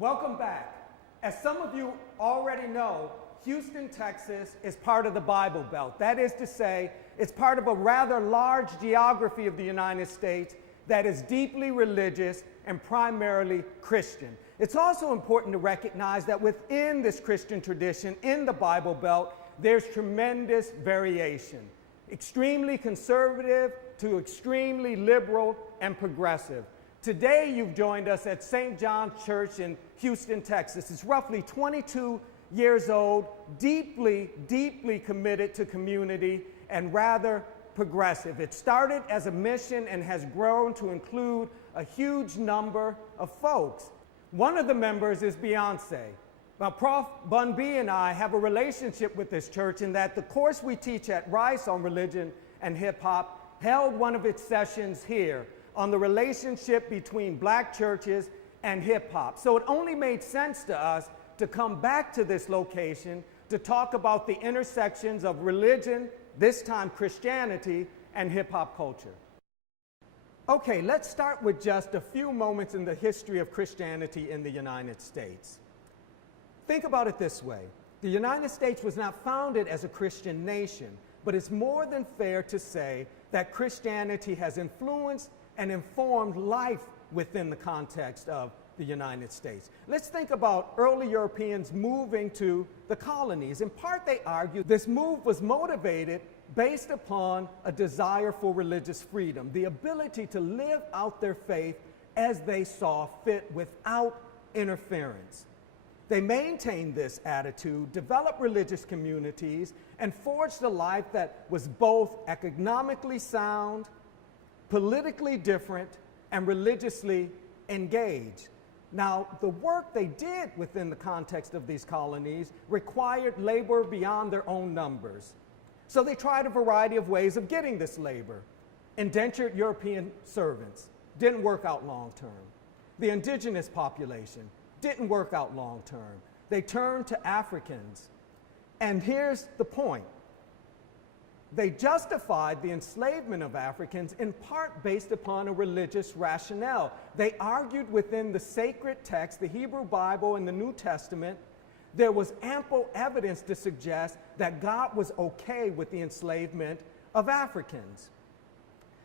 Welcome back. As some of you already know, Houston, Texas is part of the Bible Belt. That is to say, it's part of a rather large geography of the United States that is deeply religious and primarily Christian. It's also important to recognize that within this Christian tradition in the Bible Belt, there's tremendous variation. Extremely conservative to extremely liberal and progressive. Today, you've joined us at St. John's Church in Houston, Texas. It's roughly 22 years old, deeply, deeply committed to community and rather progressive. It started as a mission and has grown to include a huge number of folks. One of the members is Beyonce. Now, Prof. Bun B and I have a relationship with this church in that the course we teach at Rice on religion and hip hop held one of its sessions here on the relationship between black churches and hip hop. So it only made sense to us to come back to this location to talk about the intersections of religion, this time Christianity, and hip hop culture. Okay, let's start with just a few moments in the history of Christianity in the United States. Think about it this way. The United States was not founded as a Christian nation, but it's more than fair to say that Christianity has influenced and informed life within the context of the United States. Let's think about early Europeans moving to the colonies. In part, they argue this move was motivated based upon a desire for religious freedom, the ability to live out their faith as they saw fit without interference. They maintained this attitude, developed religious communities, and forged a life that was both economically sound, politically different, and religiously engaged. Now, the work they did within the context of these colonies required labor beyond their own numbers. So they tried a variety of ways of getting this labor. Indentured European servants didn't work out long term. The indigenous population didn't work out long term. They turned to Africans. And here's the point. They justified the enslavement of Africans in part based upon a religious rationale. They argued within the sacred text, the Hebrew Bible and the New Testament, there was ample evidence to suggest that God was okay with the enslavement of Africans.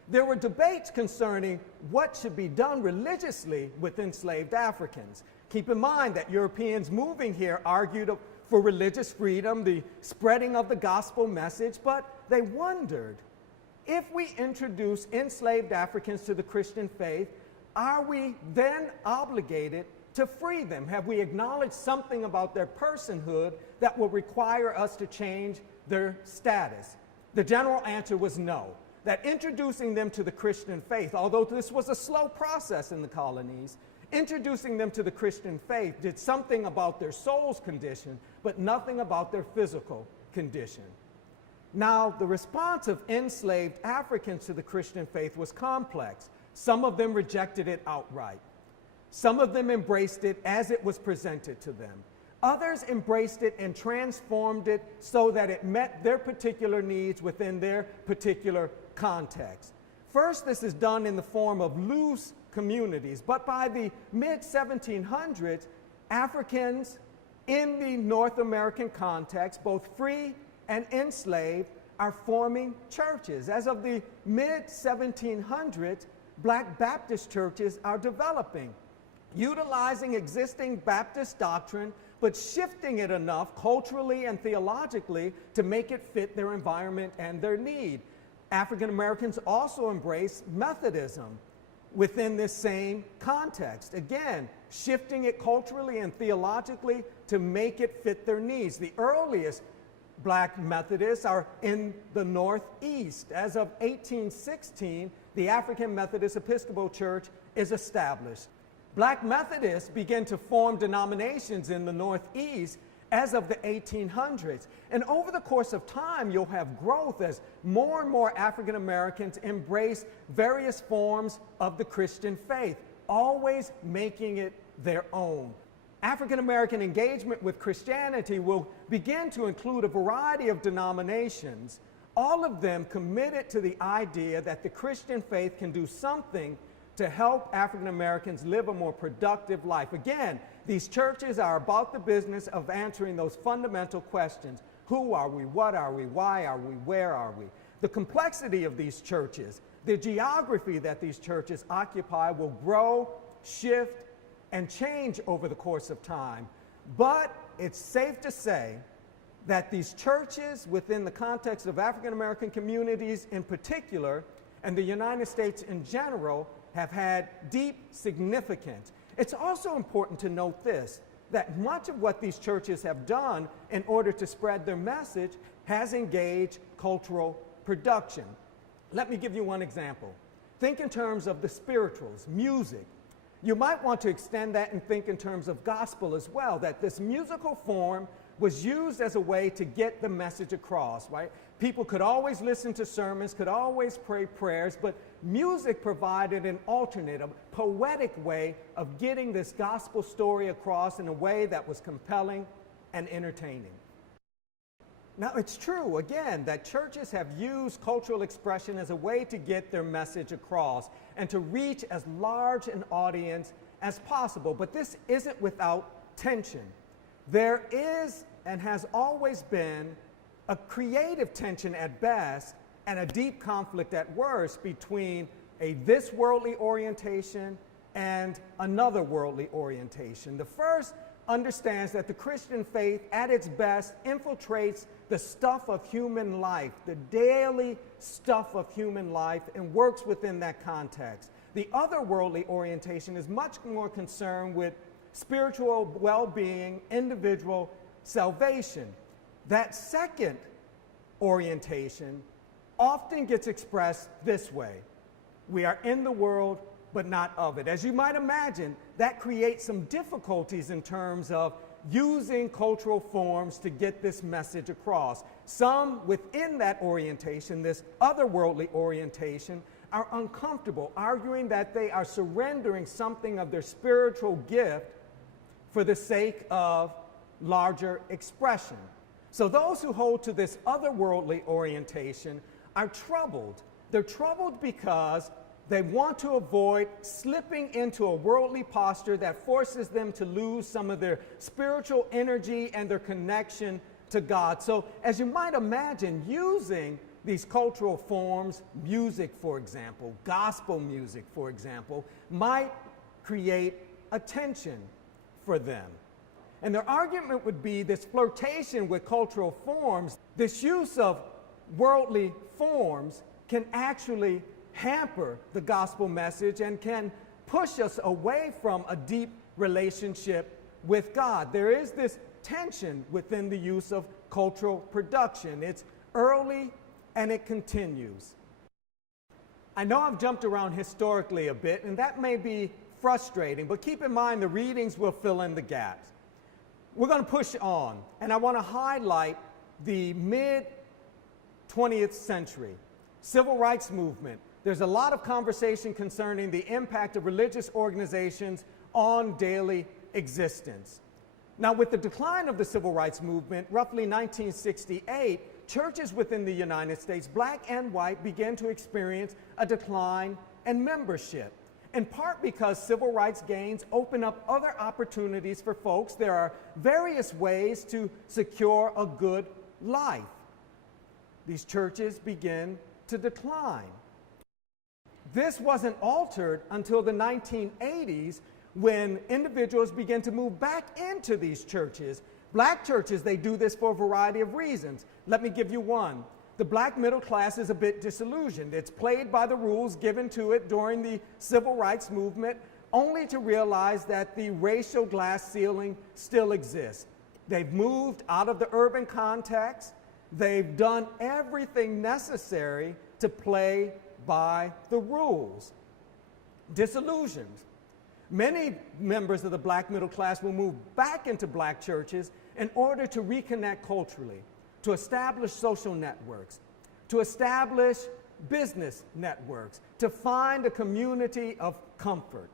There were debates concerning what should be done religiously with enslaved Africans. Keep in mind that Europeans moving here argued for religious freedom, the spreading of the gospel message, but they wondered, if we introduce enslaved Africans to the Christian faith, are we then obligated to free them? Have we acknowledged something about their personhood that will require us to change their status? The general answer was no, that introducing them to the Christian faith, although this was a slow process in the colonies, introducing them to the Christian faith did something about their soul's condition, but nothing about their physical condition. Now, the response of enslaved Africans to the Christian faith was complex. Some of them rejected it outright. Some of them embraced it as it was presented to them. Others embraced it and transformed it so that it met their particular needs within their particular context. First, this is done in the form of loose communities, but by the mid-1700s, Africans in the North American context, both free and enslaved, are forming churches. As of the mid-1700s, Black Baptist churches are developing, utilizing existing Baptist doctrine, but shifting it enough culturally and theologically to make it fit their environment and their need. African Americans also embrace Methodism within this same context. Again, shifting it culturally and theologically to make it fit their needs. The earliest Black Methodists are in the Northeast. As of 1816, the African Methodist Episcopal Church is established. Black Methodists begin to form denominations in the Northeast as of the 1800s. And over the course of time, you'll have growth as more and more African Americans embrace various forms of the Christian faith, always making it their own. African American engagement with Christianity will begin to include a variety of denominations, all of them committed to the idea that the Christian faith can do something to help African Americans live a more productive life. Again, these churches are about the business of answering those fundamental questions. Who are we? What are we? Why are we? Where are we? The complexity of these churches, the geography that these churches occupy will grow, shift, and change over the course of time. But it's safe to say that these churches within the context of African American communities in particular, and the United States in general, have had deep significance. It's also important to note this, that much of what these churches have done in order to spread their message has engaged cultural production. Let me give you one example. Think in terms of the spirituals, music. You might want to extend that and think in terms of gospel as well, that this musical form was used as a way to get the message across, right? People could always listen to sermons, could always pray prayers, but music provided an alternate, a poetic way of getting this gospel story across in a way that was compelling and entertaining. Now, it's true, again, that churches have used cultural expression as a way to get their message across and to reach as large an audience as possible, but this isn't without tension. There is and has always been a creative tension at best and a deep conflict at worst between a this worldly orientation and another worldly orientation. The first understands that the Christian faith at its best infiltrates the stuff of human life, the daily stuff of human life, and works within that context. The other worldly orientation is much more concerned with spiritual well-being, individual salvation. That second orientation often gets expressed this way: we are in the world, but not of it. As you might imagine, that creates some difficulties in terms of using cultural forms to get this message across. Some within that orientation, this otherworldly orientation, are uncomfortable, arguing that they are surrendering something of their spiritual gift for the sake of larger expression. So those who hold to this otherworldly orientation are troubled. They're troubled because they want to avoid slipping into a worldly posture that forces them to lose some of their spiritual energy and their connection to God. So as you might imagine, using these cultural forms, music, for example, gospel music, for example, might create a tension for them. And their argument would be this flirtation with cultural forms, this use of worldly forms can actually hamper the gospel message and can push us away from a deep relationship with God. There is this tension within the use of cultural production. It's early and it continues. I know I've jumped around historically a bit, and that may be frustrating, but keep in mind the readings will fill in the gaps. We're going to push on, and I want to highlight the mid-20th century civil rights movement. There's a lot of conversation concerning the impact of religious organizations on daily existence. Now, with the decline of the civil rights movement, roughly 1968, churches within the United States, black and white, began to experience a decline in membership, in part because civil rights gains open up other opportunities for folks. There are various ways to secure a good life. These churches begin to decline. This wasn't altered until the 1980s, when individuals began to move back into these churches. Black churches, they do this for a variety of reasons. Let me give you one. The black middle class is a bit disillusioned. It's played by the rules given to it during the civil rights movement, only to realize that the racial glass ceiling still exists. They've moved out of the urban context. They've done everything necessary to play by the rules. Disillusioned. Many members of the black middle class will move back into black churches in order to reconnect culturally, to establish social networks, to establish business networks, to find a community of comfort.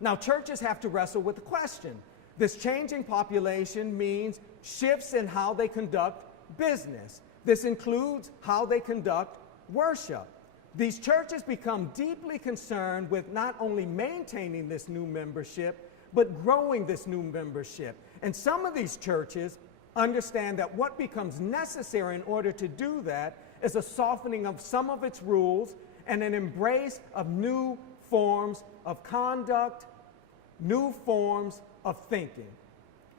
Now, churches have to wrestle with the question. This changing population means shifts in how they conduct business. This includes how they conduct worship. these churches become deeply concerned with not only maintaining this new membership, but growing this new membership. And some of these churches understand that what becomes necessary in order to do that is a softening of some of its rules and an embrace of new forms of conduct, new forms of thinking.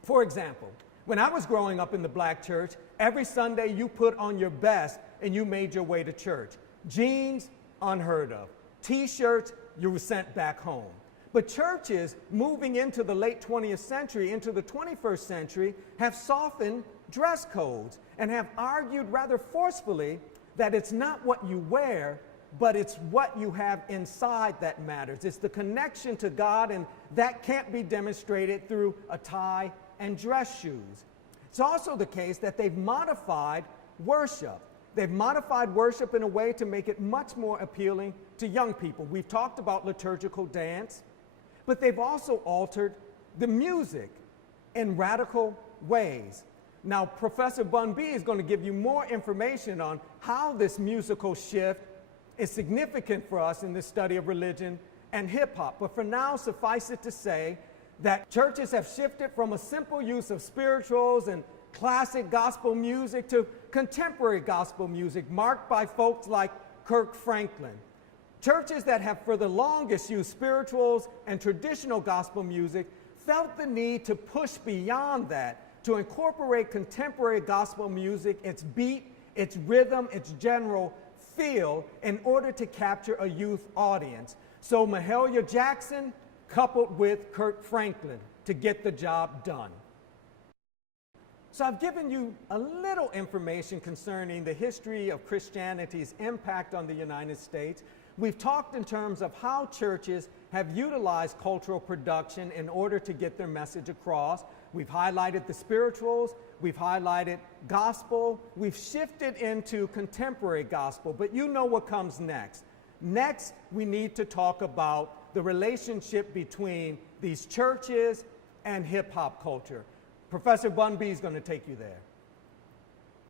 For example, when I was growing up in the black church, every Sunday you put on your best and you made your way to church. Jeans, unheard of. T-shirts, you were sent back home. But churches moving into the late 20th century, into the 21st century, have softened dress codes and have argued rather forcefully that it's not what you wear, but it's what you have inside that matters. It's the connection to God, and that can't be demonstrated through a tie and dress shoes. It's also the case that they've modified worship. They've modified worship in a way to make it much more appealing to young people. We've talked about liturgical dance, but they've also altered the music in radical ways. Now, Professor Bun B is going to give you more information on how this musical shift is significant for us in the study of religion and hip hop. But for now, suffice it to say that churches have shifted from a simple use of spirituals and classic gospel music to contemporary gospel music marked by folks like Kirk Franklin. Churches that have for the longest used spirituals and traditional gospel music felt the need to push beyond that to incorporate contemporary gospel music, its beat, its rhythm, its general feel in order to capture a youth audience. So Mahalia Jackson coupled with Kirk Franklin to get the job done. So I've given you a little information concerning the history of Christianity's impact on the United States. We've talked in terms of how churches have utilized cultural production in order to get their message across. We've highlighted the spirituals, we've highlighted gospel, we've shifted into contemporary gospel, but you know what comes next. Next, we need to talk about the relationship between these churches and hip hop culture. Professor Bun B is going to take you there.